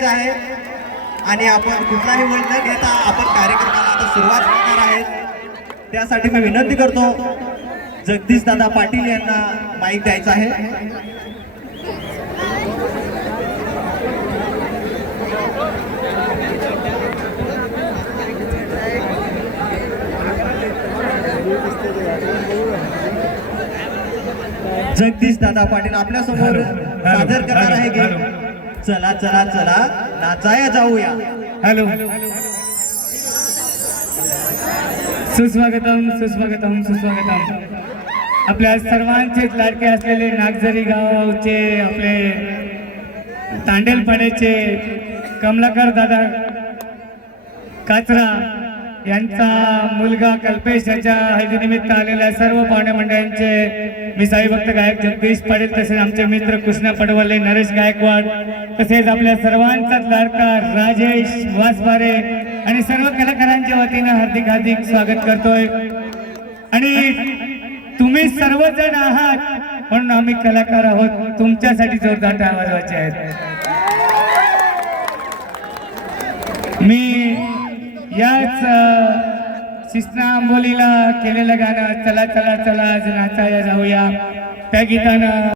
करायचं आहे. आणि आपण कुठलाही वेळ न घेता आपण कार्यक्रमाला आता सुरुवात करणार आहे. त्यासाठी मी विनंती करतो जगदीश दादा पाटील यांना माईक द्यायचा आहे. जगदीश दादा पाटील आपल्यासमोर सादर करणार आहे की चला चला चला. नाचाया जाऊया. हॅलो. सुस्वागतम सुस्वागतम सुस्वागतम. आपल्या सर्वांचेच लाडके असलेले नागझरी गावचे आपले तांडेलपाड्याचे कमलाकर दादा काचरा यांचा मुलगा कल्पेश याच्या हळदीनिमित्त आलेल्या सर्व पाहुणे मंडळांचे मी साईभक्त गायक जगदीश पाटील तसेच आमचे मित्र कृष्णा पडवले नरेश गायकवाड तसेच आपल्या सर्वांचाच लाडका राजेश वासबारे आणि सर्व कलाकारांच्या वतीनं हार्दिक हार्दिक स्वागत करतोय. आणि तुम्ही सर्वजण आहात म्हणून आम्ही कलाकार आहोत. तुमच्यासाठी जोरदार टाळ्या आहेत. मी याच सिस्ना आंबोलीला केलेलं गाणं चला चला चला आज नाचाया जाऊया. त्या गीतानं